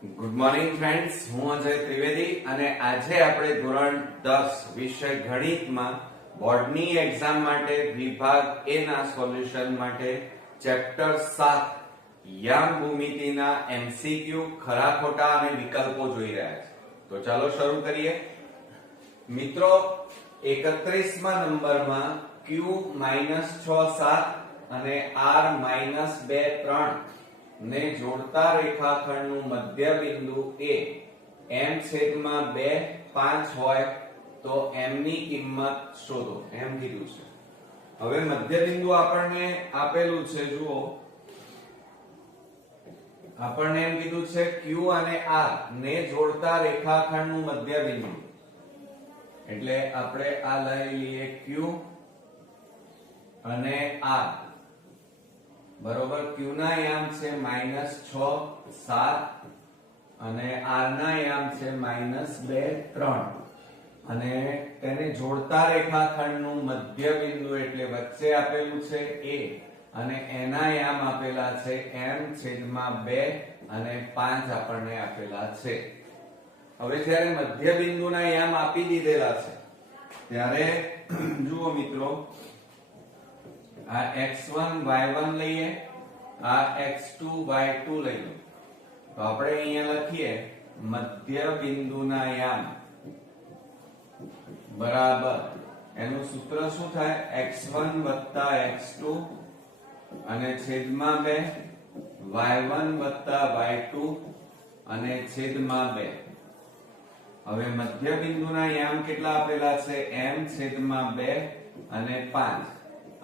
Good morning friends, હું અજય ત્રિવેદી અને આજે આપણે ધોરણ 10 વિષય ગણિતમાં બોર્ડની એક્ઝામ માટે વિભાગ એ ના સોલ્યુશન માટે ચેપ્ટર 7 યામ ભૂમિતિના એમસીક્યુ ખરા ખોટા અને વિકલ્પો જોઈ રહ્યા છે. તો ચાલો શરૂ કરીએ. મિત્રો 31મા નંબરમાં q -6 7 અને r -2 3 ને જોડતા રેખાખંડનું મધ્ય બિંદુ એ m/2 5 હોય તો m ની કિંમત શોધો એમ કીધું છે. હવે મધ્ય બિંદુ આપણને આપેલું છે. જુઓ, આપણને એમ કીધું છે q અને r ને જોડતા રેખાખંડનું મધ્ય બિંદુ, એટલે આપણે આ લઈ લઈએ q અને r. બરોબર, q ના યામ છે -6 7 અને r ના યામ છે -2 3 અને તેને જોડતા રેખાખંડનું મધ્ય બિંદુ એટલે વચ્ચે આપેલું છે a અને એના યામ આપેલા છે m/2 અને 5 આપણને આપેલા છે. હવે જ્યારે મધ્ય બિંદુના યામ આપી દીધેલા છે ત્યારે જુઓ મિત્રો, આ x1 y1 લઈએ, આ x2 y2 લઈએ. તો આપણે અહીંયા લખીએ મધ્ય બિંદુના યામ બરાબર એનું સૂત્ર શું થાય? x1 + x2 અને છેદમાં 2 y1 + y2 અને છેદમાં 2. હવે મધ્ય બિંદુના યામ કેટલા આપેલા છે? m/2 અને 5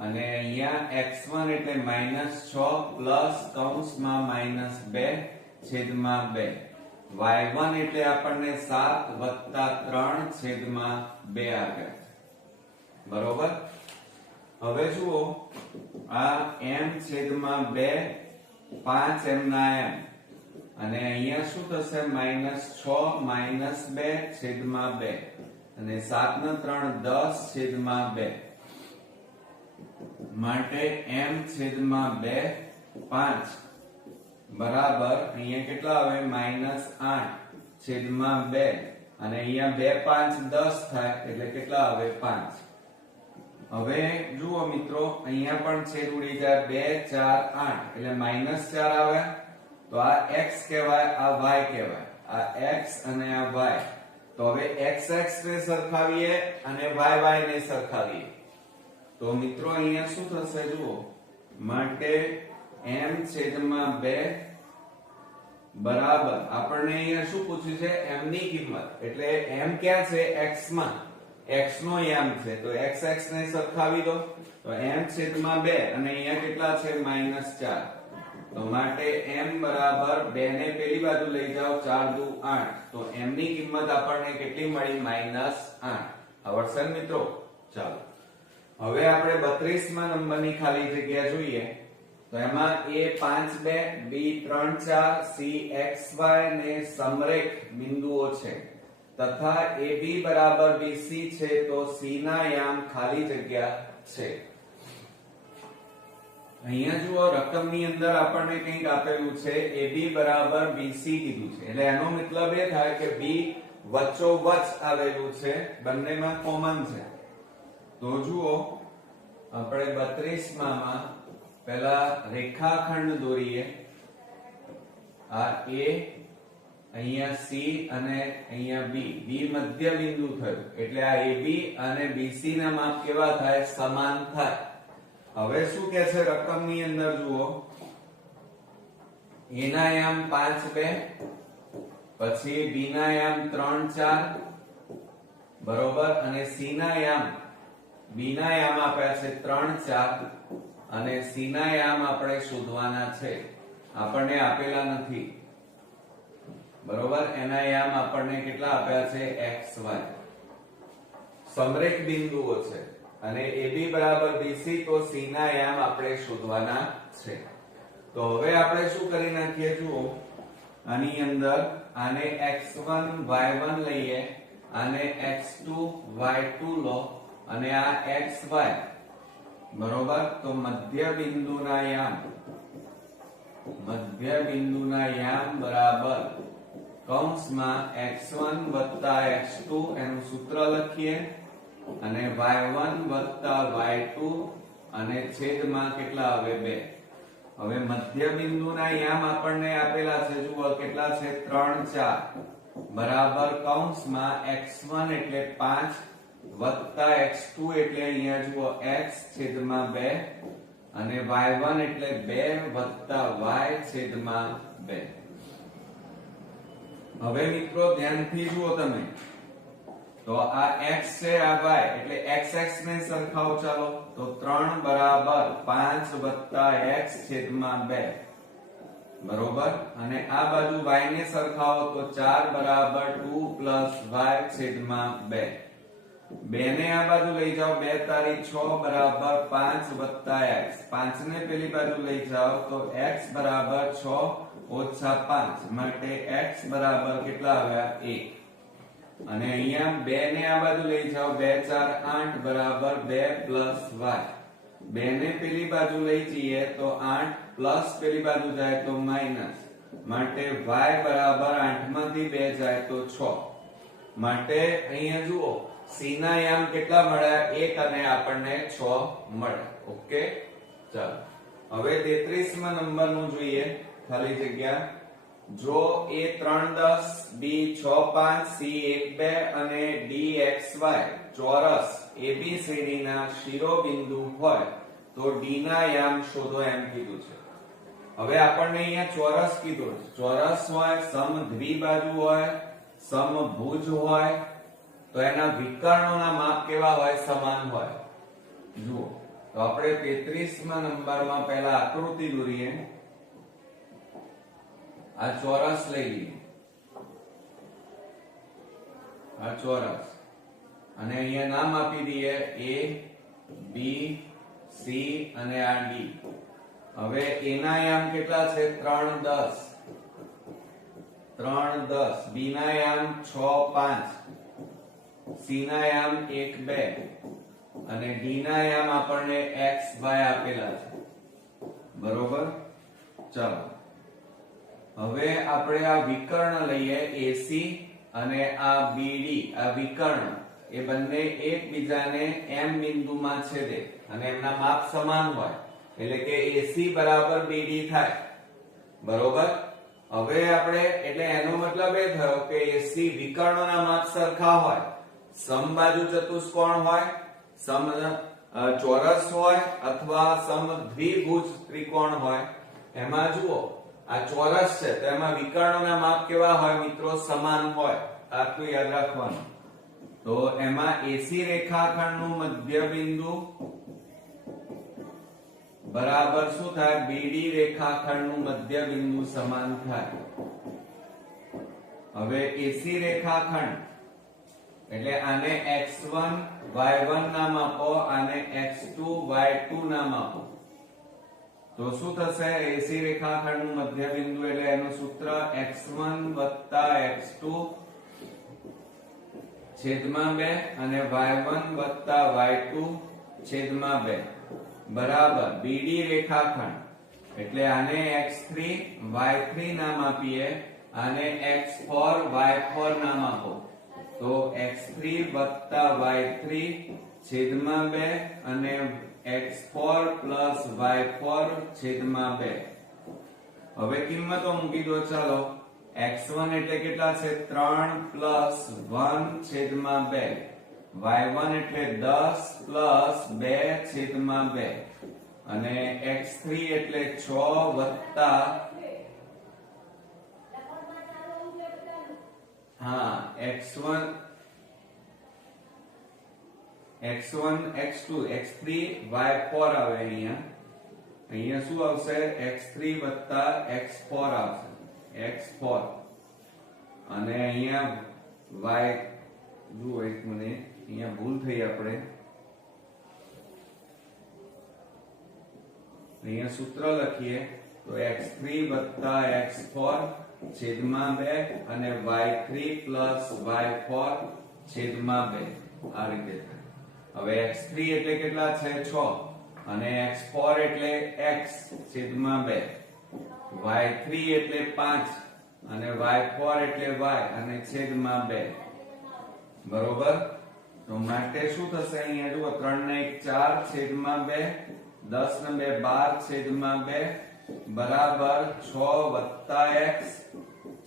અને અહીંયા x1 એટલે -6 પ્લસ કૌંસમાં -2 છેદમાં 2, y1 એટલે આપણને 7 વત્તા 3 છેદમાં 2 આવ્યા. બરોબર. હવે જુઓ, આ m છેદમાં 2 5 m ના m અને અહીંયા શું થશે? -6 -2 છેદમાં 2 અને 7 ને 3 10 છેદમાં 2 માટે m/2 5 બરાબર અહીંયા કેટલા આવે? -8 છેદમાં 2 અને અહીંયા 2 5 10 થાય એટલે કેટલા આવે? 5. હવે જુઓ મિત્રો, અહીંયા પણ છેદ ઉડી જાય. 2 4 8 એટલે -4 આવે. તો આ x કહેવાય, આ y કહેવાય. આ x અને આ y. તો હવે x ને સરખાવીએ અને y ને સરખાવીએ. તો મિત્રો અહીંયા શું થશે? જુઓ, માટે m/2 બરાબર આપણને અહીંયા શું પૂછ્યું છે? m ની કિંમત. એટલે m ક્યાં છે? x માં. x નો યામ છે તો x ને સરખાવી દો. તો m/2 અને અહીંયા કેટલા છે? -4. તો માટે m બરાબર 2 ને પેલી બાજુ લઈ જાઓ, 4 દુ 8. તો m ની કિંમત આપણને કેટલી મળી? -8. આવડશે ને મિત્રો? ચાલો હવે આપણે 32મા નંબરની ખાલી જગ્યા જોઈએ. તો એમાં a5 2 b3 4 cxy ને સમરેખ બિંદુઓ છે તથા ab બરાબર bc છે. તો c ના યામ ખાલી જગ્યા છે. અહીંયા જુઓ, રકમની અંદર આપણને કંઈક આપેલું છે ab બરાબર bc કીધું છે. એટલે એનો મતલબ એ થાય કે b વચ્ચોવચ આવેલું છે, બંનેમાં કોમન છે. તો જુઓ, આપણે 32માં પહેલા રેખાખંડ દોરીએ. આ a, અહીંયા c અને અહીંયા b. b મધ્ય બિંદુ થયું એટલે આ ab અને bc ના માપ કેવા થાય? સમાન થાય. હવે શું કહે છે રકમની અંદર? જુઓ, a ના યામ 5 2, પછી b ના યામ 3 4 બરોબર, અને c ના યામ, b ના યામ આપ્યા છે 3 4 અને c ના યામ આપણે શોધવાના છે. આપણને આપેલા નથી. બરોબર, એના યામ આપણને કેટલા આપ્યા છે? x y. સમરેખ બિંદુઓ છે અને ab બરાબર bc. તો c ના યામ આપણે શોધવાના છે. તો હવે આપણે શું કરી નાખીએ? જુઓ, આની અંદર આને x1 y1 લઈએ, આને x2 y2 લો અને આ xy. બરોબર. તો મધ્ય બિંદુના યામ બરાબર કૌંસમાં x1 + x2 એનું સૂત્ર લખીએ અને y1 + y2 અને છેદમાં કેટલા આવે 2. હવે મધ્ય બિંદુના યામ આપણને આપેલા છે, જુઓ કેટલા છે 3 4 બરાબર કૌંસમાં x1 એટલે 5 વત્તા x2 એટલે અહીંયા જુઓ x છેદમાં 2 અને y1 એટલે 2 વત્તા y છેદમાં 2. હવે મિત્રો ધ્યાનથી જુઓ તમે, તો આ x છે આ y એટલે x ને સરખાવો ચાલો, તો 3 બરાબર 5 વત્તા x છેદમાં 2 બરોબર, અને આ બાજુ y ને સરખાવો તો 4 બરાબર 2 પ્લસ y છેદમાં 2. 2 ને આ બાજુ લઈ જાઓ, 2 તારી 6 બરાબર 5 વત્તા x, 5 ને પેલી બાજુ લઈ જાઓ તો x બરાબર 6 ઓછા 5 માટે x બરાબર કેટલા આવ્યા 1. અને અહીંયા 2 ને આ બાજુ લઈ જાઓ, 2 4 8 બરાબર 2 પ્લસ y, 2 ને પેલી બાજુ લઈ જઈએ તો 8 પ્લસ પેલી બાજુ જાય તો માઈનસ, માટે y બરાબર 8 માંથી 2 જાય તો 6. માટે અહીંયા જુઓ c ના યામ કેટલા મળ્યા 1 અને આપણને 6 મળે. ઓકે, ચાલો હવે 33મા નંબરનું જોઈએ, ખાલી જગ્યા. જો a 3 10 b 6 5 c 1 2 અને d xy ચોરસ abcd ના શિરોબિંદુ હોય તો d ના યામ શોધો એમ કીધું છે. હવે આપણને અહીંયા ચોરસ કીધું છે, ચોરસ હોય, સમદ્વિબાજુ હોય, સમભુજ હોય તો એના વિકર્ણોના માપ કેવા હોય? સમાન હોય. જુઓ તો આપણે 33મા નંબરમાં પહેલા આકૃતિ દોરીએ. આ ચોરસ લઈ લઈએ, આ ચોરસ, અને અહીંયા નામ આપી દઈએ a b c અને આ d. હવે a ના યામ કેટલા છે 3 10, 3 10, b ના યામ 6 5, c ના યામ 1 2 અને d ના યામ આપણને x y આપેલા છે બરોબર. ચાલો હવે આપણે આ વિકર્ણ લઈએ AC અને આ BD. આ વિકર્ણ એ બંને એકબીજાને M બિંદુમાં છેદે અને એમના માપ સમાન હોય એટલે કે AC બરાબર BD થાય બરોબર. હવે આપણે એટલે એનો મતલબ એ થયો કે AC વિકર્ણોના માપ સરખા હોય, સમબાજુ ચતુષ્કોણ હોય, સમ ચોરસ હોય અથવા સમદ્વિભુજ ત્રિકોણ હોય. એમાં જુઓ આ ચોરસ છે તો એમાં વિકર્ણોના માપ કેવા હોય મિત્રો? સમાન હોય. આટલું યાદ રાખવાનું. તો એમાં AC રેખાખંડનું મધ્ય બિંદુ બરાબર શું થાય? BD રેખાખંડનું મધ્ય બિંદુ સમાન થાય. હવે AC રેખાખંડ એટલે આને x1 y1 નામ આપો, આને x2 y2 નામ આપો. તો શું થશે? AC રેખાખંડનું મધ્ય બિંદુ એટલે એનું સૂત્ર x1 + x2 છેદમાં 2 અને y1 + y2 છેદમાં 2 બરાબર BD રેખાખંડ એટલે આને x3 y3 નામ આપીએ, આને x4 y4 નામ આપો. તો x3 + y3 છેદમાં 2 અને x4 + y4 છેદમાં 2. હવે કિંમતો મૂકી દો. ચાલો x1 એટલે કેટલા છે? 3 + 1 છેદમાં 2, y1 એટલે 10 + 2 છેદમાં 2 અને x3 એટલે 6 વત્તા x1 x2 x3 y4 આવે. અહીંયા શું આવશે? x3 + x4 આવશે, x4 અને અહીંયા y. જુઓ એક મિનિટ, અહીંયા ભૂલ થઈ આપણે. અહીંયા સૂત્ર લખીએ તો x3 + x4 છેદમાં 2 અને y3 + y4 છેદમાં 2. આ રીતે થાય. હવે x3 એટલે કેટલા છે? 6 અને x4 એટલે x છેદમાં 2, y3 એટલે 5 અને y4 એટલે y અને છેદમાં 2 બરોબર. તો માટે શું થશે અહીંયા જુઓ 3 ને 1 4 છેદમાં 2 10 ને 2 12 છેદમાં 2 બરાબર 6 x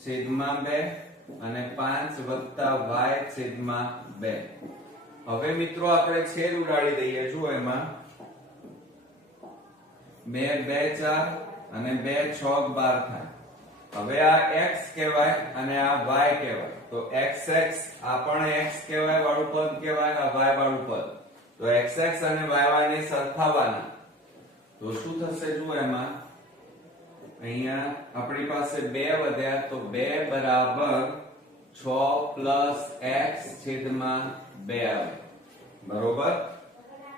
છેદમાં 2 અને 5 y છેદમાં 2. હવે મિત્રો આપણે છેદ ઉડાડી દઈએ. જુઓ એમાં 2 2 4 અને 2 6 12 થાય. હવે આ x કહેવાય અને આ y કહેવાય. તો xx આ પણ x કહેવાય વાળું પદ કહેવાય, આ y વાળું પદ. તો xx અને yy ને સરખાવવાના. તો શું થશે જુઓ એમાં અહીંયા આપણી પાસે 2 વધ્યા તો 2 બરાબર 6 x છેદમાં 2 આવે. બરોબર.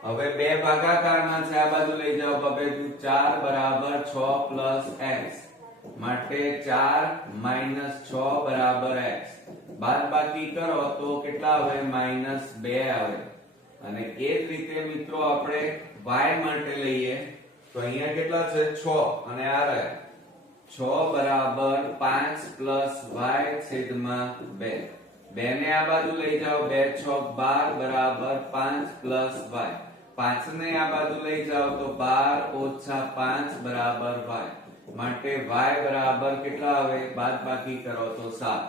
હવે 2 ભાગાકારમાં છે, આ બાજુ લઈ જાઓ બબે 4 બરાબર 6 x માટે 4 - 6 બરાબર x. બાદબાકી કરો તો કેટલા આવે -2 આવે. અને એ જ રીતે મિત્રો આપણે y માટે લઈએ તો અહીંયા કેટલા છે 6 અને આ રહ્યા 6 બરાબર 5 y છેદમાં 2. 2 ને આ બાજુ લઈ જાઓ 2 6 12 બરાબર 5 y. 5 ને આ બાજુ લઈ જાઓ તો 12 - 5 બરાબર y. માટે y બરાબર કેટલા આવે બાદબાકી કરો તો 7.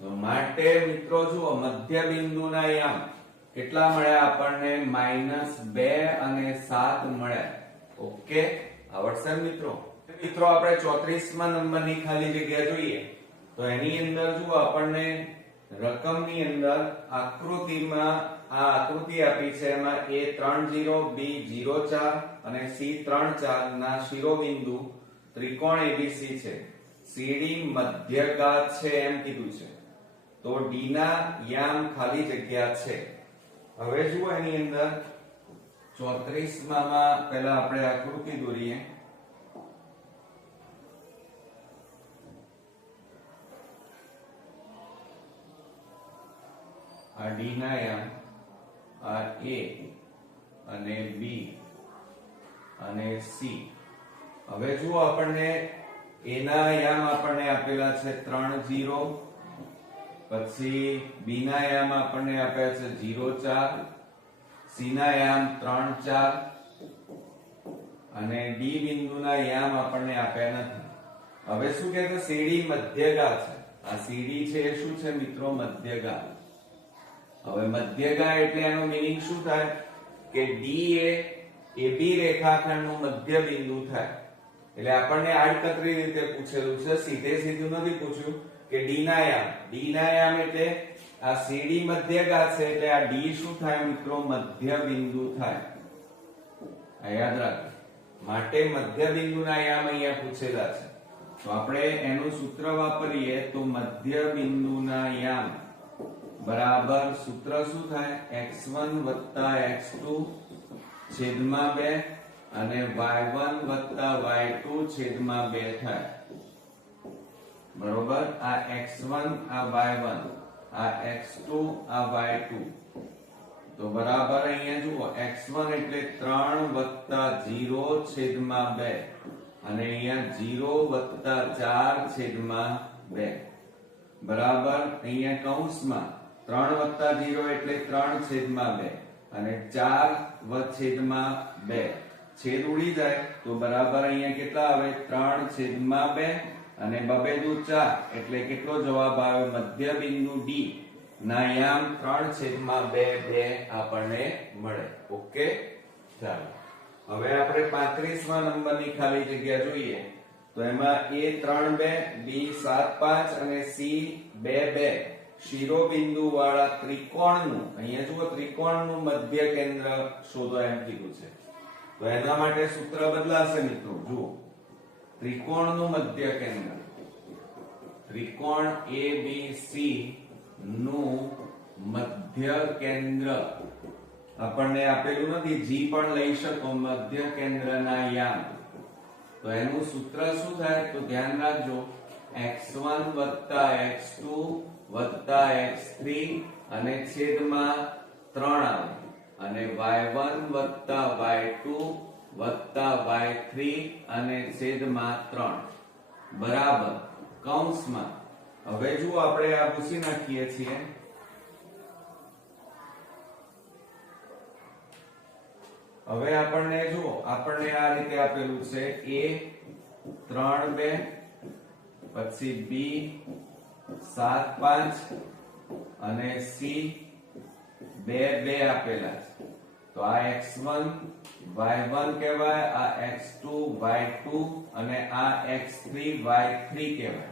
તો માટે મિત્રો જુઓ મધ્ય બિંદુના યામ કેટલા મળ્યા આપણને -2 અને 7 મળ્યા. ઓકે, આવડશે મિત્રો. મિત્રો આપણે 34મા નંબરની ખાલી જગ્યા જોઈએ તો એની અંદર જુઓ આપણને રકમની અંદર આકૃતિમાં આ આકૃતિ આપી છે. એમાં A30 B04 અને C34 ના શિરોબિંદુ ત્રિકોણ ABC છે. CD મધ્યઘાત છે એમ કીધું છે. તો D ના યામ ખાલી જગ્યા છે. હવે જુઓ એની અંદર 34માં પહેલા આપણે આકૃતિ દોરીએ. આ D ના યામ, આ A અને B અને C. હવે જુઓ આપણને A ના યામ આપણને આપેલા છે 30, પછી B ના યામ આપણને આપ્યા છે 04, C ના યામ 34 અને D બિંદુના યામ આપણને આપ્યા નથી. હવે શું કહે છે CD મધ્યઘાત છે. આ CD છે એ શું છે મિત્રો મધ્યઘાત. હવે મધ્યઘાત એટલે એનો મીનિંગ શું થાય કે D એ AB રેખાખંડનું મધ્ય બિંદુ થાય. એટલે આપણને આડકતરી રીતે પૂછેલું છે, સીધે સીધું નથી પૂછ્યું કે D ના યામ. D ના યામ એટલે આ CD મધ્યઘાત છે એટલે આ D શું થાય મિત્રો મધ્ય બિંદુ થાય. આ યાદ રાખો. માટે મધ્ય બિંદુના યામ અહીંયા પૂછેલા છે. તો આપણે એનું સૂત્ર વાપરીએ તો મધ્ય બિંદુના યામ બરાબર સૂત્ર શું થાય x1 + x2 છેદમાં 2 અને y1 + y2 છેદમાં 2 થાય. બરોબર. આ x1 આ y1 આ x2 આ y2. તો બરાબર અહીંયા જુઓ x1 એટલે 3 + 0 છેદમાં 2 અને અહીંયા 0 + 4 છેદમાં 2 બરાબર. અહીંયા કૌંસમાં 3 + 0 એટલે 3 છેદમાં 2 અને 4 છેદમાં 2. છેદ ઉડી જાય તો બરાબર અહીંયા કેટલા આવે 3 છેદમાં 2 અને 2 × 4 એટલે કેટલો જવાબ આવે મધ્ય બિંદુ D ના યામ 3 છેદમાં 2 આપણને મળે. ઓકે, ચાલો હવે આપણે 35મા નંબરની ખાલી જગ્યા જોઈએ તો એમાં A32 B75 અને C22 શિરોબિંદુ વાળા ત્રિકોણનું અહીંયા જુઓ ત્રિકોણનું મધ્ય કેન્દ્ર શોધો એમ કીધું છે. તો એના માટે સૂત્ર બદલાશે મિત્રો. જુઓ ત્રિકોણનું મધ્ય કેન્દ્ર, ત્રિકોણ ABC નું મધ્ય કેન્દ્ર આપણને આપેલું નથી, G પણ લઈ શકો મધ્ય કેન્દ્રના યામ. તો એનું સૂત્ર શું થાય તો ધ્યાન રાખજો x1 + x2 + x3 અને છેદમાં 3 આવે અને y1 + y2 + y3 અને છેદમાં 3 બરાબર કૌંસમાં હવે જુઓ આપણે આ ભૂસી નાખીએ છીએ. હવે આપણને જુઓ આપણને આ રીતે આપેલું છે a 3 2 પછી b 7 5 અને c 2 2 આપેલા છે. તો આ x1 y1 કહેવાય, આ x2 y2 અને આ x3 y3 કહેવાય.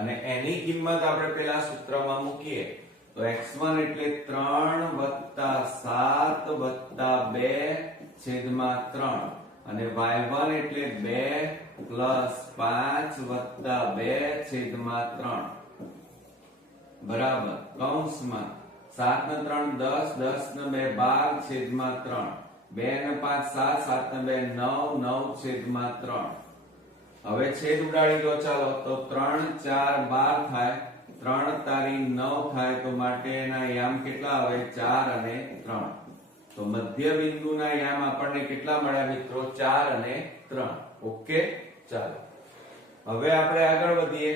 અને એની કિંમત આપણે પેલા સૂત્રમાં મૂકીએ તો x1 એટલે 3 7 2 છેદમાં 3 અને y1 એટલે 2 5 2 છેદમાં 3 બરાબર કૌંસમાં 7 ને 3 10 10 ને 2 12 છેદમાં 3 2 ને 5 7 7 ને 2 9 9 છેદમાં 3. હવે છેદ ઉડાડી દો ચાલો તો 3 4 12 થાય, 3 તારી 9 થાય તો માટે એના યામ કેટલા આવે 4 અને 3. તો મધ્ય બિંદુના યામ આપણને કેટલા મળ્યા મિત્રો 4 અને 3. ઓકે ચાલો હવે આપણે આગળ વધીએ.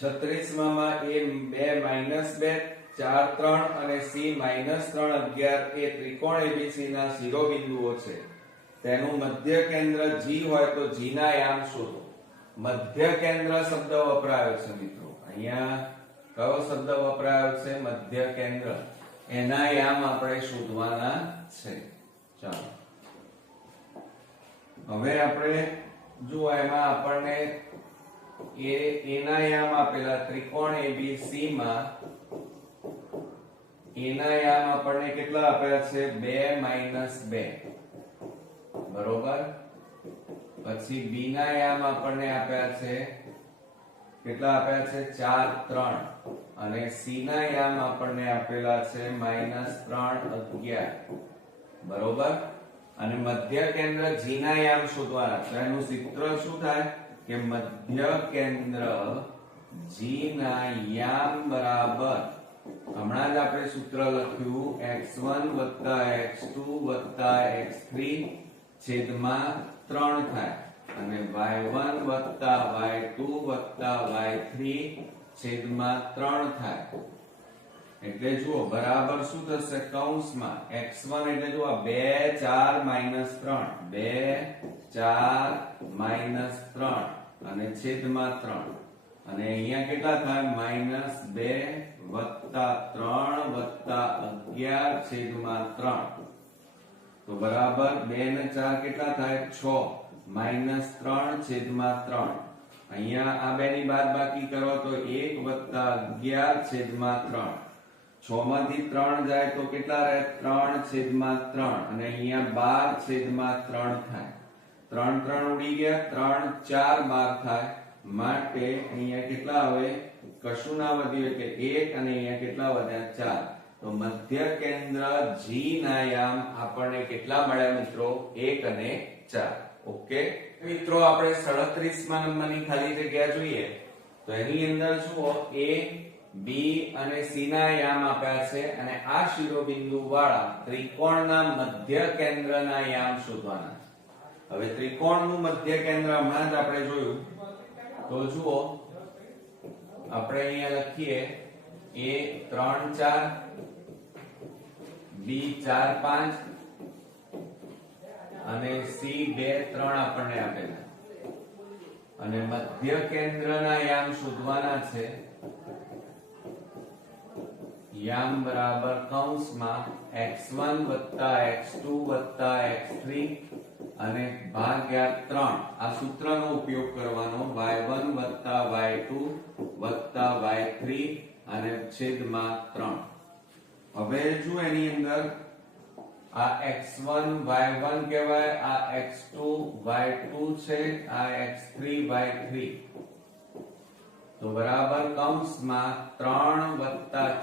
36 માં a 2 2 4 3 અને c -3 11 એ ત્રિકોણ ABC ના શિરોબિંદુઓ છે. તેનું મધ્ય કેન્દ્ર G હોય તો G ના યામ શોધો. મધ્ય કેન્દ્ર શબ્દ વપરાયો છે મિત્રો. અહીંયા કયો શબ્દ વપરાયો છે મધ્ય કેન્દ્ર. એના યામ આપણે શોધવાના છે. ચાલો હવે આપણે જો એમાં આપણને એના યામ આપેલા ત્રિકોણ ABC માં એના યામ આપણને કેટલા આપ્યા છે 2 2 બરોબર. પછી b ના યામ આપણને આપ્યા છે કેટલા આપ્યા છે 4 3 અને c ના યામ આપણને આપેલા છે -3 11 બરોબર. અને મધ્ય કેન્દ્ર g ના યામ શોધવાના છે. એનું સૂત્ર શું થાય કે મધ્ય કેન્દ્ર g ના યામ બરાબર હમણાં જ આપણે સૂત્ર લખ્યું x1 x2 x3 છેદમાં 3 થાય અને y1 y2 y3 છેદમાં 3 થાય. એટલે જુઓ બરાબર શું થશે કૌંસમાં x1 એટલે જુઓ 2 4 3 2 4 3 અને છેદમાં 3 અને અહીંયા કેટલા થાય -2 3 11 છેદમાં 3. તો બરાબર 2 ને 4 કેટલા થાય 6 3 છેદમાં 3. અહીંયા આ બે ની બાદબાકી કરો તો 1 11 છેદમાં 3. 6 માંથી 3 જાય તો કેટલા રહે 3 છેદમાં 3 અને અહીંયા 12 છેદમાં 3 થાય. 3 3 ઉડી ગયા 3 4 12 થાય માટે અહીંયા કેટલા આવે કશું ના વધ્યું એટલે 1 અને અહીંયા કેટલા વધ્યા 4. તો મધ્ય કેન્દ્ર G ના યામ આપણને કેટલા મળ્યા મિત્રો 1 અને 4. ઓકે મિત્રો આપણે 37 નંબરની ખાલી જગ્યા જોઈએ તો એની અંદર જુઓ a b અને c ના યામ આપ્યા છે અને આ શિરોબિંદુ વાળા ત્રિકોણના મધ્ય કેન્દ્રના યામ શોધવાના છે. હવે ત્રિકોણનું મધ્ય કેન્દ્ર હમણાં જ આપણે જોયું તો જુઓ આપણે અહીંયા લખીએ a 3 4 b 4 5 અને c 2 3 આપણને આપેલા અને મધ્ય કેન્દ્રના યામ શોધવાના છે. યામ બરાબર કૌંસમાં x1 x2 x3 અને ભાગ્યા 3. આ સૂત્રનો ઉપયોગ કરવાનો y1 y2 y3 અને છેદમાં 3. હવે જો એની અંદર આ x1 y1 કહેવાય, આ x2 y2 છે, આ x3 y3. તો બરાબર કૌંસમાં 3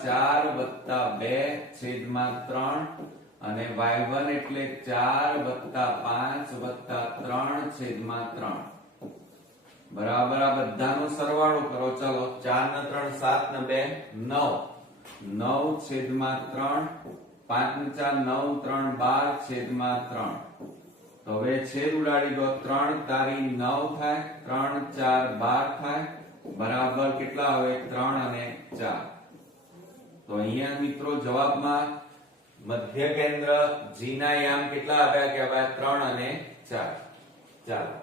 4 2 છેદમાં 3 અને y1 એટલે 4 5 3 છેદમાં 3 બરાબર. આ બધાનો સરવાળો કરો ચાલો 4 ને 3 7 ને 2 9 9 છેદમાં 3 5 ને 4 9 3 12 છેદમાં 3. તો હવે છેદ ઉડાડી દો 3 તારી 9 થાય 3 4 12 થાય બરાબર કેટલા આવે 3 અને 4. તો અહીંયા મિત્રો જવાબમાં મધ્ય કેન્દ્ર G ના યામ કેટલા આવ્યા કહેવાય 3 અને 4. ચાલો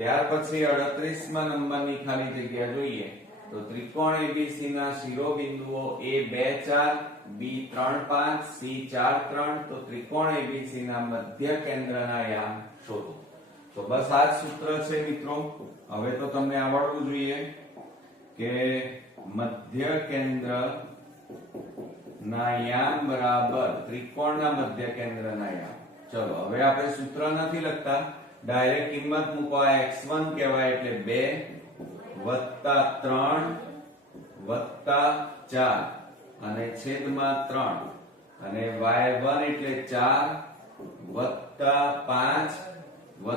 ત્યાર પછી 38મા નંબરની ખાલી જગ્યા જોઈએ તો ત્રિકોણ ABC ના શિરોબિંદુઓ A2 4 B3 5 C4 3 તો ત્રિકોણ ABC ના મધ્ય કેન્દ્રના યામ શોધો. તો બસ આ જ સૂત્ર છે મિત્રો. હવે તો તમને આવડવું જોઈએ કે મધ્ય કેન્દ્ર ના યામ બરાબર ત્રિકોણના મધ્ય કેન્દ્રના યામ. ચલો હવે આપણે સૂત્ર નથી લખતા, ડાયરેક્ટ કિંમત મૂકો. આ x1 કહેવાય એટલે 2 + 3 + 4 અને છેદમાં 3 અને y1 એટલે 4 + 5 +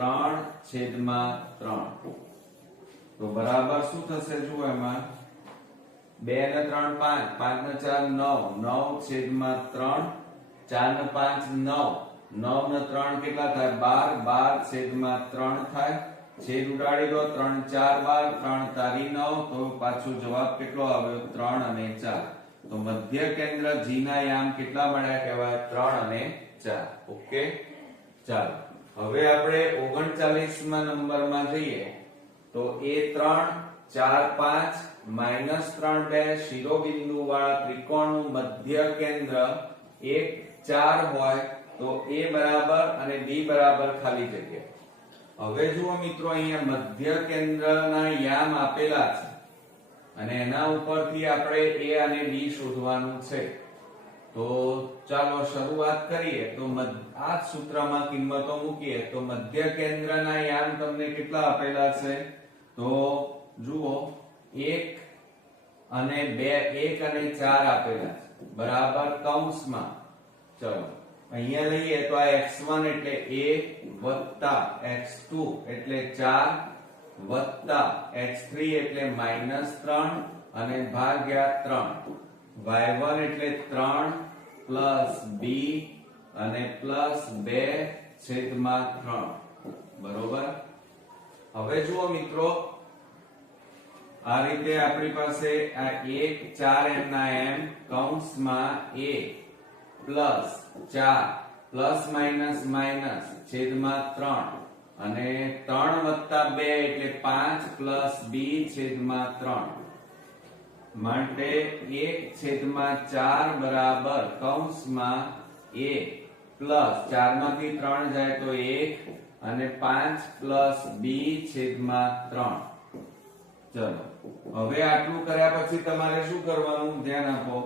3 છેદમાં 3. તો બરાબર શું થશે જુઓ એમાં 2 ને 3 5 5 ને 4 9 9 છેદમાં 3 4 ને 5 9 9 ને 3 કેટલા થાય 12 12 છેદમાં 3 થાય. છેદ ઉડાડી દો 3 4 12 3 તારી 9 તો પાછો જવાબ કેટલો આવ્યો 3 અને 4. તો મધ્ય કેન્દ્ર G ના યામ કેટલા મળ્યા કહેવાય 3 અને 4. ઓકે ચાલો હવે આપણે 39મા નંબરમાં જઈએ તો A3 4 5 -3 2 શિરોબિંદુ વાળા ત્રિકોણનું મધ્ય કેન્દ્ર 1 4 હોય તો A બરાબર અને B બરાબર ખાલી જગ્યા. હવે જુઓ મિત્રો અહીંયા મધ્ય કેન્દ્રના યામ આપેલા છે અને એના ઉપરથી આપણે A અને B શોધવાનું છે. તો ચાલો શરૂઆત કરીએ. તો આ સૂત્રમાં કિંમતો મૂકીએ તો મધ્ય કેન્દ્રના યામ તમને કેટલા આપેલા છે તો જુઓ 1 અને 2 1 અને 4 આપેલા છે બરાબર કૌંસમાં. ચલો અહીંયા લઈએ તો આ x1 એટલે 1 + x2 એટલે 4 + x3 એટલે -3 અને ભાગ્યા 3 y1 એટલે 3 + b અને +2 છેદમાં 3 બરોબર. હવે જુઓ મિત્રો આ રીતે આપણી પાસે આ 1 4 m ના m કૌંસમાં a +4 ± છેદમાં 3 અને 3 + 2 એટલે 5 + b છેદમાં 3 માટે 1/4 બરાબર કૌંસમાં a પ્લસ 4 માંથી 3 જાય તો 1 અને 5 + b છેદમાં 3. ચલો હવે આટલું કર્યા પછી તમારે શું કરવાનું ધ્યાન આપો.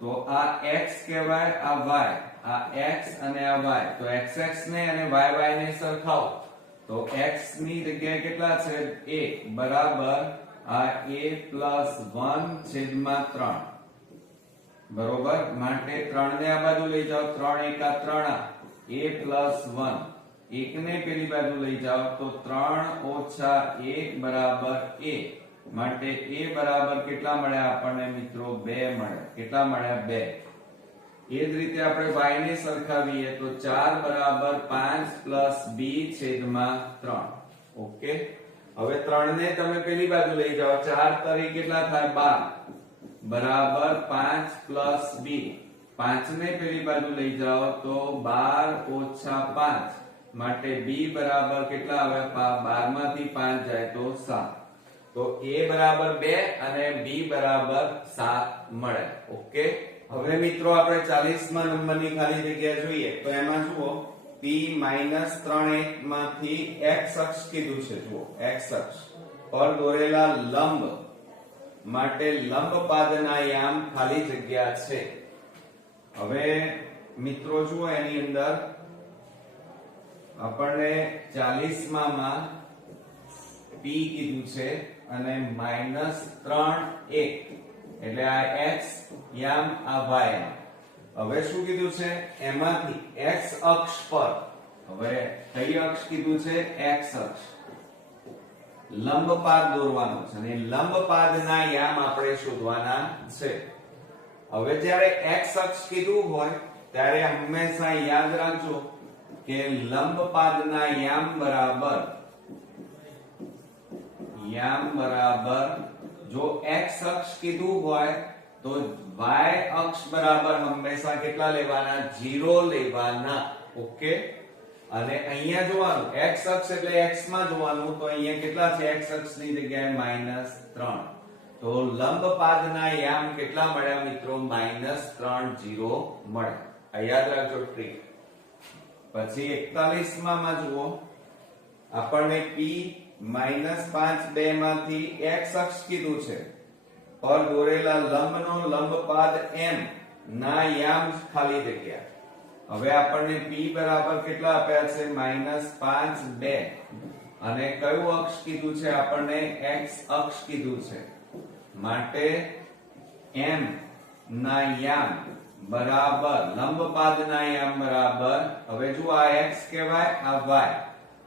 તો આ x કહેવાય આ y, આ x અને આ y. તો xx ને અને yy ને સરખાવો તો x ની જગ્યાએ કેટલા છે 1 બરાબર આ a + 1 છેદમાં 3 બરોબર. માટે 3 ને આ બાજુ લઈ જાઓ 3 × 3 a + 1 1 ને પેલી બાજુ લઈ જાઓ તો 3 - 1 બરાબર a. માટે a બરાબર કેટલા મળ્યા આપણને મિત્રો 2 મળ્યા. કેટલા મળ્યા 2. એ જ રીતે આપણે y ને સરખાવીએ તો 4 બરાબર 5 + b છેદમાં 3. ઓકે હવે 3 ને તમે પેલી બાજુ લઈ જાઓ 4 તરી કેટલા થાય 12 બરાબર 5 + b. 5 ને પેલી બાજુ લઈ જાઓ તો 12 - 5 માટે b બરાબર કેટલા આવે 12 માંથી 5 જાય તો 7. તો a બરાબર 2 અને b બરાબર 7 મળે. ઓકે હવે મિત્રો આપણે 40મા નંબરની ખાલી જગ્યા જોઈએ તો એમાં જુઓ p - 3 માંથી x અક્ષ કીધું છે. જુઓ x અક્ષ પર દોરેલા લંબ માટે લંબ પાદના યામ ખાલી જગ્યા છે. હવે મિત્રો જુઓ એની અંદર આપણને 40માં p કીધું છે અને -3 1 એટલે આ x યામ આ y. હવે શું કીધું છે એમાંથી x અક્ષ પર હવે કઈ અક્ષ કીધું છે x અક્ષ લંબ પાદ દોરવાનો છે અને લંબ પાદના યામ આપણે શોધવાના છે. હવે જ્યારે x અક્ષ કીધું હોય ત્યારે હંમેશા યાદ રાખજો કે લંબ પાદના યામ બરાબર યામ બરાબર જો x અક્ષ કીધું હોય તો y અક્ષ બરાબર હંમેશા કેટલા લેવાના 0 લેવાના ઓકે અને અહીંયા જોવાનું x અક્ષ એટલે x માં જોવાનું તો અહીંયા કેટલા છે x અક્ષની જગ્યાએ -3 તો લંબ પાદના યામ કેટલા મળ્યા મિત્રો -3 મળે આ યાદ રાખજો ટ્રીક પછી 41 માં જુઓ આપણને p -5 2 માંથી x અક્ષ કીધું છે પર દોરેલા લંબનો લંબપાદ m ના યામ ખાલી જગ્યા હવે આપણને p બરાબર કેટલા આપ્યા છે -5 2 અને કયું અક્ષ કીધું છે આપણને x અક્ષ કીધું છે માટે m ના યામ બરાબર લંબપાદના યામ બરાબર હવે જો આ x કહેવાય આ y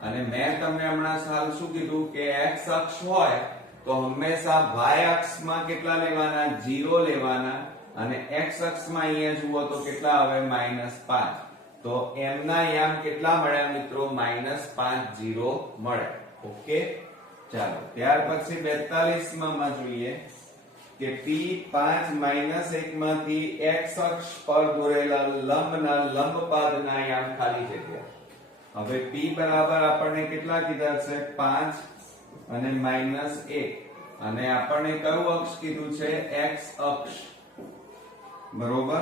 અને મેં તમને હમણાં સાલ શું કીધું કે x અક્ષ હોય તો હંમેશા y અક્ષમાં કેટલા લેવાના 0 લેવાના અને x અક્ષમાં અહીંયા જુઓ તો કેટલા આવે -5 તો m ના યામ કેટલા મળ્યા મિત્રો -50 મળે ઓકે ચાલો ત્યાર પછી 42 માં જોઈએ કે p 5 1 માંથી x અક્ષ પર દોરેલા લંબના લંબપાદના યામ ખાલી જગ્યા હવે p બરાબર આપણને કેટલા કીધા છે 5 અને -1 અને આપણને કયું અક્ષ કીધું છે x અક્ષ બરોબર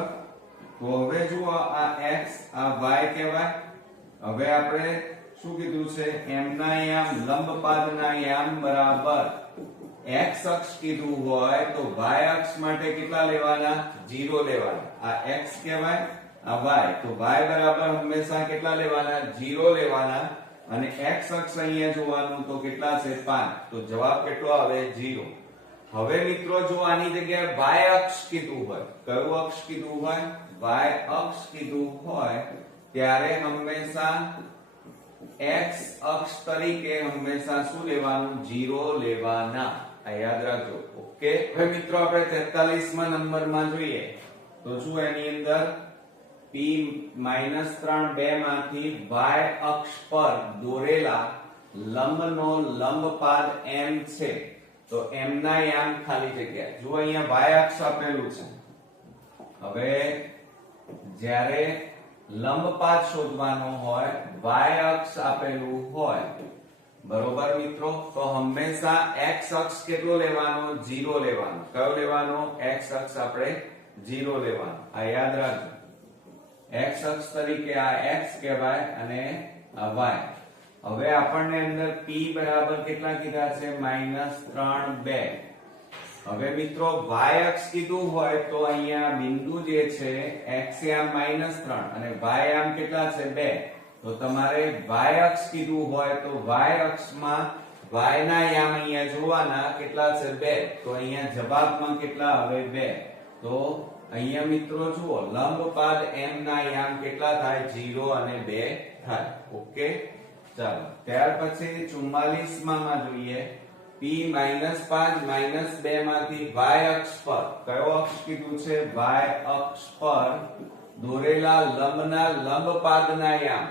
તો હવે જુઓ આ x આ y કહેવાય હવે આપણે શું કીધું છે m ના યામ લંબપાદના યામ બરાબર x અક્ષ કીધું હોય તો y અક્ષ માટે કેટલા લેવાના 0 લેવાના આ x કહેવાય આ y તો y બરાબર હંમેશા કેટલા લેવાના 0 લેવાના અને x અક્ષ અહીંયા જોવાનું તો કેટલા છે 5 તો જવાબ કેટલો આવે 0 હવે મિત્રો જો આની જગ્યાએ y અક્ષ કીધું હોય કયું અક્ષ કીધું હોય y અક્ષ કીધું હોય ત્યારે હંમેશા x અક્ષ તરીકે હંમેશા શું લેવાનું 0 લેવાના આ યાદ રાખજો ઓકે હવે મિત્રો આપણે 43 માં નંબરમાં જોઈએ તો શું એની અંદર p -3 2 માંથી y અક્ષ પર દોરેલા લંબનો લંબપાદ m છે તો m ના યામ ખાલી જગ્યા જો અહીંયા y અક્ષ આપેલું છે હવે જ્યારે લંબપાદ શોધવાનો હોય y અક્ષ આપેલું હોય બરોબર મિત્રો તો હંમેશા x અક્ષ કેટલો લેવાનો 0 લેવાનો કયો લેવાનો x અક્ષ આપણે 0 લેવાનો આ યાદ રાખજો x અક્ષ તરીકે આ x કહેવાય અને આ y હવે આપણને અંદર p બરાબર કેટલા કીધા છે -3 2 હવે મિત્રો y અક્ષ કીધું હોય તો અહીંયા બિંદુ જે છે x યામ -3 અને y યામ કેટલા છે 2 તો તમારે y અક્ષ કીધું હોય તો y અક્ષમાં y ના યામ અહીંયા જોવાના કેટલા છે 2 તો અહીંયા જવાબમાં કેટલા આવે 2 તો અહીંયા મિત્રો જુઓ લંબપાદ m ના યામ કેટલા થાય 0 અને 2 થાય ઓકે ચાલો ત્યાર પછી 44 માં જોઈએ p -5 -2 માંથી y અક્ષ પર કયો અક્ષ કીધું છે y અક્ષ પર દોરેલા લંબના લંબપાદના યામ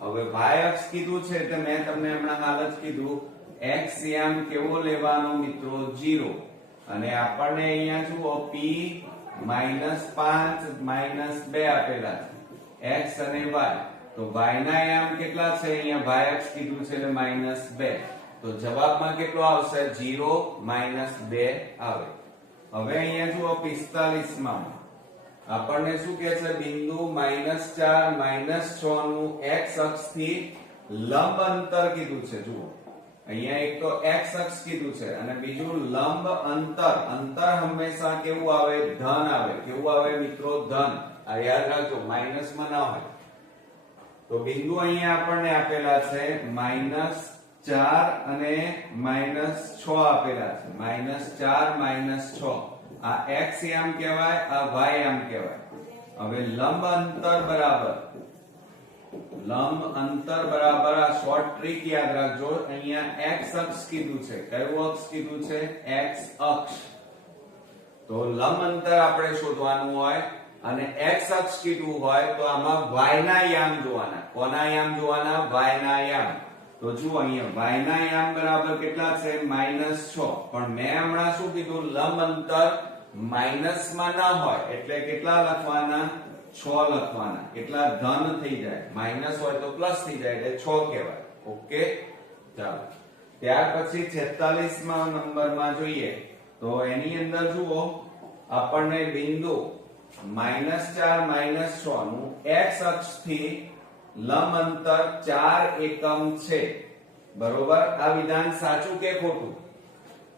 હવે y અક્ષ કીધું છે તો મેં તમને હમણાં હાલ જ કીધું x યામ કેવો લેવાનો મિત્રો 0 અને આપણને અહીંયા જુઓ p -5 -2 આપેલા છે x અને y તો y ના યામ કેટલા છે અહીંયા y અક્ષ કીધું છે એટલે -2 તો જવાબમાં કેટલો આવશે 0 -2 આવે હવે અહીંયા જુઓ 45 માં આપણને શું કહે છે બિંદુ -4 -6 નું x અક્ષ થી લંબ અંતર કીધું છે જુઓ અહીંયા એક તો x અક્ષ કીધું છે અને બીજું લંબ અંતર હંમેશા કેવું આવે ધન આવે કેવું આવે મિત્રો ધન આ યાદ રાખજો માઈનસ માં ના હોય તો બિંદુ અહીંયા આપણને આપેલા છે -4 અને -6 આપેલા છે -4 -6 આ x યામ કહેવાય આ y યામ કહેવાય હવે લંબ અંતર બરાબર આ શોર્ટ ટ્રીક યાદ રાખજો અહીંયા x અક્ષ કીધું છે કયું અક્ષ કીધું છે x અક્ષ તો લંબ અંતર આપણે શોધવાનું હોય અને x અક્ષ કીધું હોય તો આમાં y ના યામ જોવાના કોના યામ જોવાના y ના યામ તો જુઓ અહીંયા y ના યામ બરાબર કેટલા છે -6, પણ મેં હમણાં શું કીધું લંબ અંતર માઈનસ માં ના હોય એટલે કેટલા લખવાના 6 લખવાના. કેટલા ધન થઈ જાય, માઈનસ હોય તો પ્લસ થઈ જાય એટલે 6 કહેવાય. ઓકે ચાલો ત્યાર પછી 46મા નંબરમાં જોઈએ તો એની અંદર જુઓ આપણને બિંદુ -4 -6 નું x અક્ષથી લંબ અંતર 4 એકમ છે. બરોબર, આ વિધાન સાચું કે ખોટું?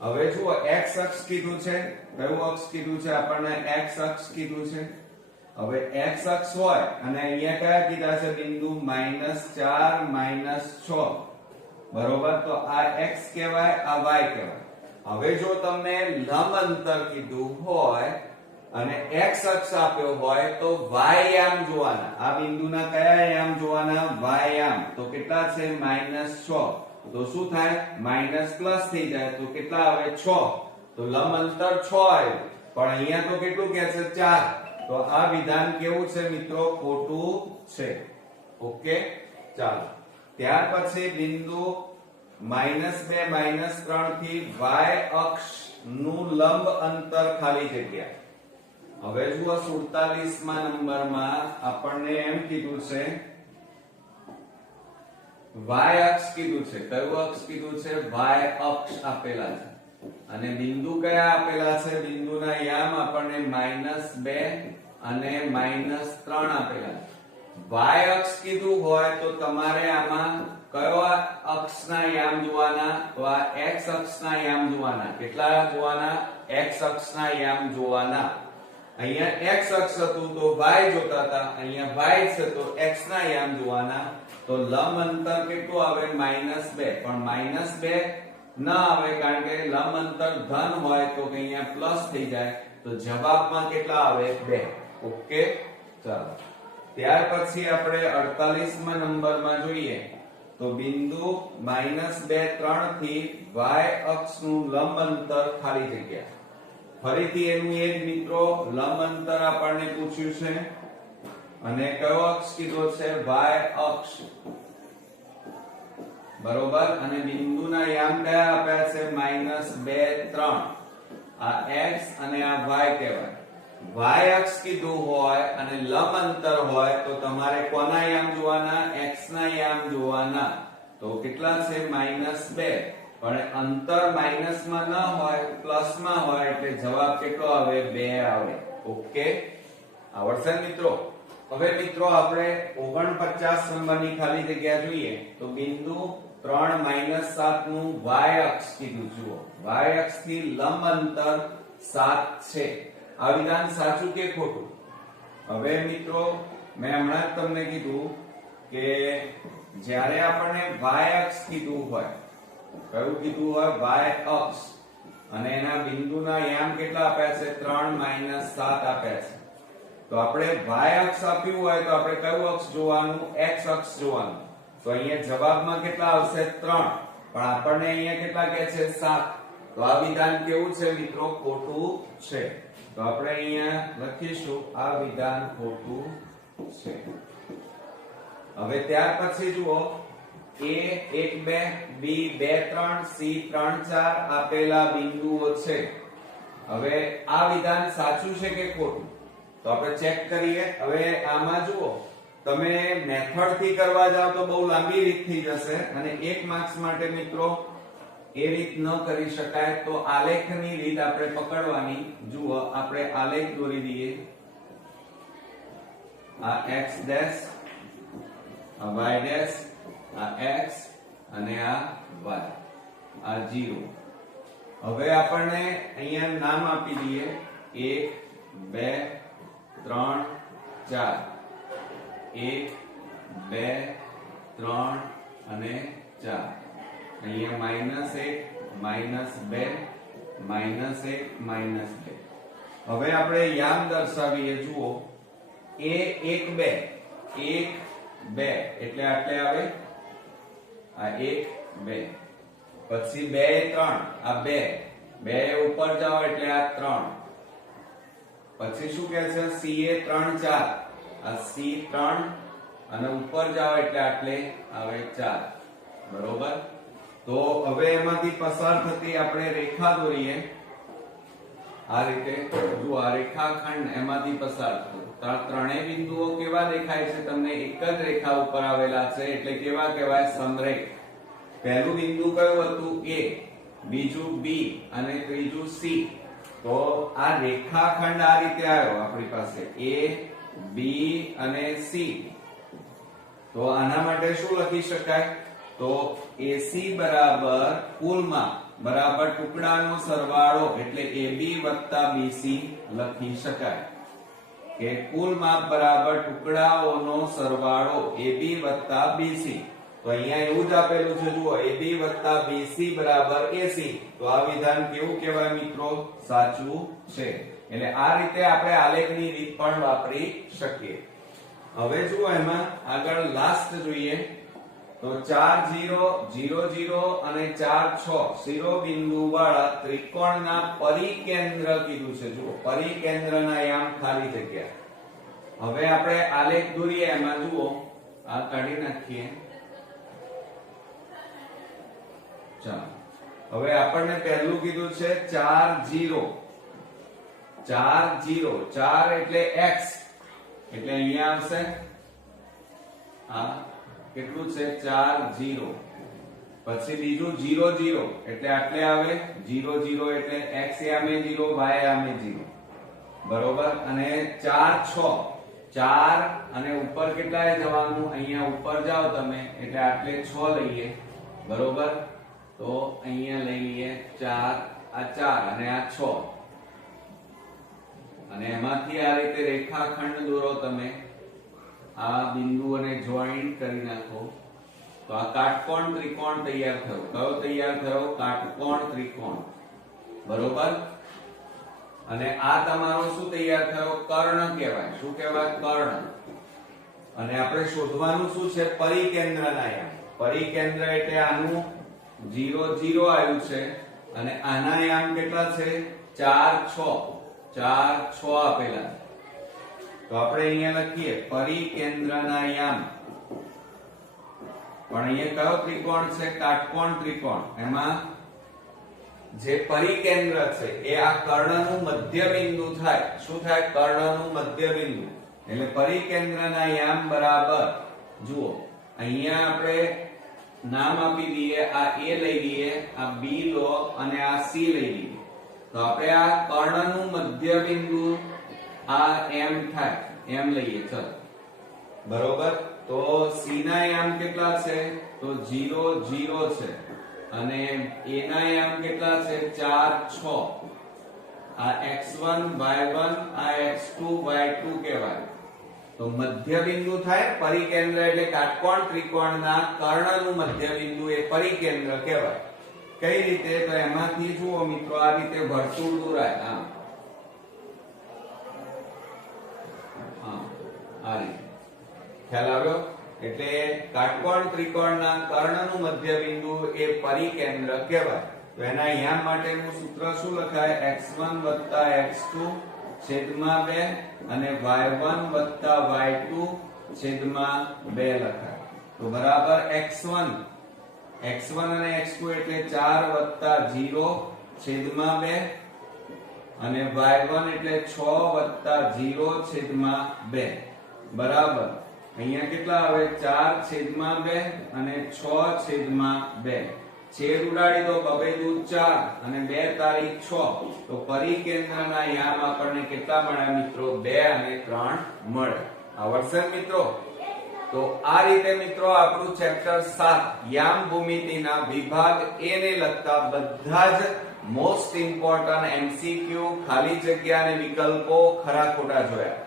હવે જુઓ x અક્ષ કીધું છે, કયું અક્ષ કીધું છે આપણને? x અક્ષ કીધું છે. હવે x અક્ષ હોય અને અહીંયા કયા કીધા છે બિંદુ -4 -6. બરોબર, તો આ x કહેવાય, આ y કહેવાય. હવે જો તમને લંબ અંતર કીધું હોય અને x અક્ષ આપ્યો હોય તો y યામ જોવાના. આ બિંદુના કયા યામ જોવાના? y યામ. તો કેટલા છે -6, તો શું થાય માઈનસ પ્લસ થઈ જાય તો કેટલા આવે 6. તો લંબ અંતર 6 આવ્યું, પણ અહીંયા તો કેટલું કહે છે 4. તો આ વિધાન કેવું છે મિત્રો? ખોટું છે. ઓકે ચાલો ત્યાર પછી બિંદુ -2 -3 થી y અક્ષ નું લંબ અંતર ખાલી જગ્યા. હવે જુઓ 47મા નંબરમાં આપણને એમ કીધું છે y અક્ષ કીધું છે. કયું અક્ષ કીધું છે? y અક્ષ આપેલા છે અને બિંદુ કયા આપેલા છે? બિંદુના યામ આપણને -2 અને -3 આપેલા છે. y અક્ષ કીધું હોય તો તમારે આમાં કયો અક્ષના યામ જોવાના? તો આ x અક્ષના યામ જોવાના. કેટલા જોવાના? x અક્ષના યામ જોવાના. અહીંયા x અક્ષ હતું તો y જોતા હતા, અહીંયા y છે તો x ના યામ જોવાના. તો લંબ અંતર કેટલું આવે? -2, પણ -2 ના આવે કારણ કે લંબ અંતર ધન હોય તો કે અહીંયા પ્લસ થઈ જાય. તો જવાબમાં કેટલા આવે? 2. ઓકે ચાલો ત્યાર પછી આપણે 48મા નંબરમાં જોઈએ તો બિંદુ -2 3 થી y અક્ષનું લંબ અંતર ખાલી જગ્યા. ફરીથી એનું એક મિત્રો લંબ અંતર આપણને પૂછ્યું છે અને કયો અક્ષ કીધો છે? y અક્ષ. બરોબર, અને બિંદુના યામ કયા આપ્યા છે? -2 3. આ x અને આ y કહેવાય. y અક્ષ કીધું હોય અને લંબ અંતર હોય તો તમારે કોના યામ જોવાના? x ના યામ જોવાના. તો કેટલા છે? -2, પણ અંતર માઈનસ માં ન હોય પ્લસ માં હોય એટલે જવાબ કેટલો આવે? 2 આવે. ઓકે આવડશે મિત્રો? હવે મિત્રો આપણે 49 નંબરની ખાલી જગ્યા જોઈએ તો બિંદુ 3 -7 નું y અક્ષ કીધું. જુઓ y અક્ષ થી લંબ અંતર 7 છે. આ વિધાન સાચું કે ખોટું? હવે મિત્રો મેં હમણાં જ તમને કીધું કે જ્યારે આપણને y અક્ષ કીધું હોય, કયું કીધું હોય? y અક્ષ, અને એના બિંદુના યામ કેટલા આપ્યા છે? 3 - 7 આપ્યા છે. તો આપણે y અક્ષ આપ્યું હોય તો આપણે કયું અક્ષ જોવાનું? x અક્ષ જોવાનું. તો અહીંયા જવાબમાં કેટલા આવશે? 3, પણ આપણને અહીંયા કેટલા કહે છે? 7. તો આ વિધાન કેવું છે મિત્રો? ખોટું છે. તો આપણે અહીંયા લખીશું આ વિધાન ખોટું છે. હવે ત્યાર પછી જુઓ A 1 2 B 2 3 C 3 4 આપેલા બિંદુઓ છે. હવે આ વિધાન સાચું છે કે ખોટું? તો આપણે ચેક કરીએ. હવે આમાં જુઓ તમે મેથડ થી કરવા જાવ તો બહુ લાંબી રીત થઈ જશે અને 1 માર્ક્સ માટે મિત્રો એ રીત ન કરી શકાય. તો આલેખની રીત આપણે પકડવાની. જુઓ આપણે આલેખ દોરી દઈએ. આ x ડેશ, આ y ડેશ, આ x અને આ y, આ 0. હવે આપણને અહીંયા નામ આપી દઈએ 1 2 3 4. 1 2 3 અને 4. અહીંયા -1 -2 -1 -2. હવે આપણે યામ દર્શાવીએ. જુઓ A 1 2 1 2 એટલે આટલે આવે આ 1 2, પછી 2 3 આ 2 2 ઉપર જાઓ એટલે આ 3, પછી શું કહે છે? C એ 3 4 આ C 3 અને ઉપર જાઓ એટલે આટલે આવે 4. બરોબર. તો હવે એમાંથી પસાર થતી આપણે રેખા દોરીએ. આ રીતે જો આ રેખાખંડ એમાંથી પસાર થતો ત્રણેય બિંદુઓ કેવા દેખાય છે તમને? એક જ રેખા ઉપર આવેલા છે એટલે કેવા કહેવાય? સમરેખ. પહેલું બિંદુ કયું હતું? A, બીજું B અને ત્રીજું C. તો આ રેખાખંડ આ રીતે આવ્યો આપણી પાસે A, B અને C. તો આના માટે શું લખી શકાય? તો AC બરાબર કુલ માપ બરાબર ટુકડાનો સરવાળો એટલે AB વત્તા BC લખી શકાય કે કુલ માપ બરાબર ટુકડાઓનો સરવાળો AB વત્તા BC. તો અહીંયા એવું જ આપેલું છે જુઓ AB વત્તા BC બરાબર AC. તો આ વિધાન કેવું કહેવાય મિત્રો? સાચું છે. એટલે આ રીતે આપણે આલેખની રીત પણ વાપરી શકીએ. હવે જુઓ એમાં આગળ લાસ્ટ જોઈએ તો 4 0 0 0 અને 4 6 શિરોબિંદુ વાળા ત્રિકોણના પરિકેન્દ્ર કીધું છે. જુઓ પરિકેન્દ્રના યામ ખાલી જગ્યા. હવે આપણે આલેખ દોરીએ. એમાં જુઓ આ કાઢી નાખીએ. ચાલો હવે આપણને પહેલું કીધું છે 4 0 4 0 4 એટલે x એટલે અહીંયા આવશે આ કેટલું છે? 4 0. પછી બીજું 0 0 એટલે આટલે આવે 0 0 એટલે x યામે 0 y યામે 0. બરોબર. અને 4 6 4 અને ઉપર કેટલાય જવાનું? અહીંયા ઉપર જાઓ તમે એટલે આટલે 6 લઈએ. બરોબર. તો અહીંયા લઈ લઈએ 4 આ 4 અને આ 6 અને એમાંથી આ રીતે રેખાખંડ દોરો તમે. આ બિંદુઓને જોઈન્ટ કરી નાખો તો આ કાટકોણ ત્રિકોણ તૈયાર થયો. કયો તૈયાર થયો? કાટકોણ ત્રિકોણ. બરોબર. અને આ તમારો શું તૈયાર થયો? કર્ણ કહેવાય. શું કહેવાય? કર્ણ. અને આપણે શોધવાનું શું છે? પરિકેન્દ્રના યામ. પરિકેન્દ્ર એટલે આનું 0 0 આવ્યું છે અને આના યામ કેટલા છે? 4 6 4 6 આપેલા. તો આપણે અહીંયા લખીએ પરિકેન્દ્રના યામ. પણ અહીંયા કયો ત્રિકોણ છે? કાટકોણ ત્રિકોણ. એમાં જે પરિકેન્દ્ર છે એ આ કર્ણનું મધ્ય બિંદુ થાય. શું થાય? કર્ણનું મધ્ય બિંદુ. એટલે પરિકેન્દ્રના યામ બરાબર જુઓ અહીંયા આપણે નામ આપી દઈએ. આ A લઈ લઈએ, આ B લો અને આ C લઈ લઈએ. તો આપણે આ કર્ણનું મધ્ય બિંદુ આ M થાય એમ લઈએ. ચલો બરોબર. તો C ના યામ કેટલા છે? તો 0 0 છે અને A ના યામ કેટલા છે? 4 6. આ x1 y1 આ x2 y2 કહેવાય. તો મધ્ય બિંદુ થાય પરિકેન્દ્ર એટલે કાટકોણ ત્રિકોણના કર્ણનું મધ્ય બિંદુ એ પરિકેન્દ્ર કહેવાય. કઈ રીતે? તો એમાંથી જુઓ મિત્રો આ રીતે વર્તુળ દોરાય. આ રીતે ખ્યાલ આવ્યો? એટલે કાટકોણ ત્રિકોણના કર્ણનું મધ્ય બિંદુ એ પરિકેન્દ્ર કહેવાય. તો એના યામ માટેનું સૂત્ર શું લખાય? x1 x2 છેદમાં 2 અને y1 y2 છેદમાં 2 લખાય. તો બરાબર x1 અને x2 એટલે 4 0 છેદમાં 2 અને y1 એટલે 6 0 છેદમાં 2 બરાબર. અહીંયા કેટલા આવે? 4 છેદમાં 2 અને 6 છેદમાં 2. છેદ ઉડાડી દો. 2 દૂ 4 અને 2 તારીખ 6. તો પરિકેન્દ્રના યામ આપણને કેટલા મળ્યા મિત્રો? 2 અને 3 મળે. આવડશે મિત્રો? તો આ રીતે મિત્રો આપણું ચેપ્ટર 7 યામ ભૂમિતિના વિભાગ A ને લગતા બધા જ મોસ્ટ ઇમ્પોર્ટન્ટ MCQ ખાલી જગ્યા અને વિકલ્પો ખરા ખોટા જોયા.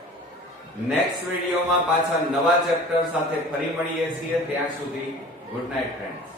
નેક્સ્ટ વિડિયોમાં પાછા નવા ચેપ્ટર સાથે ફરી મળીએ છીએ. ત્યાં સુધી ગુડ નાઇટ ફ્રેન્ડ્સ.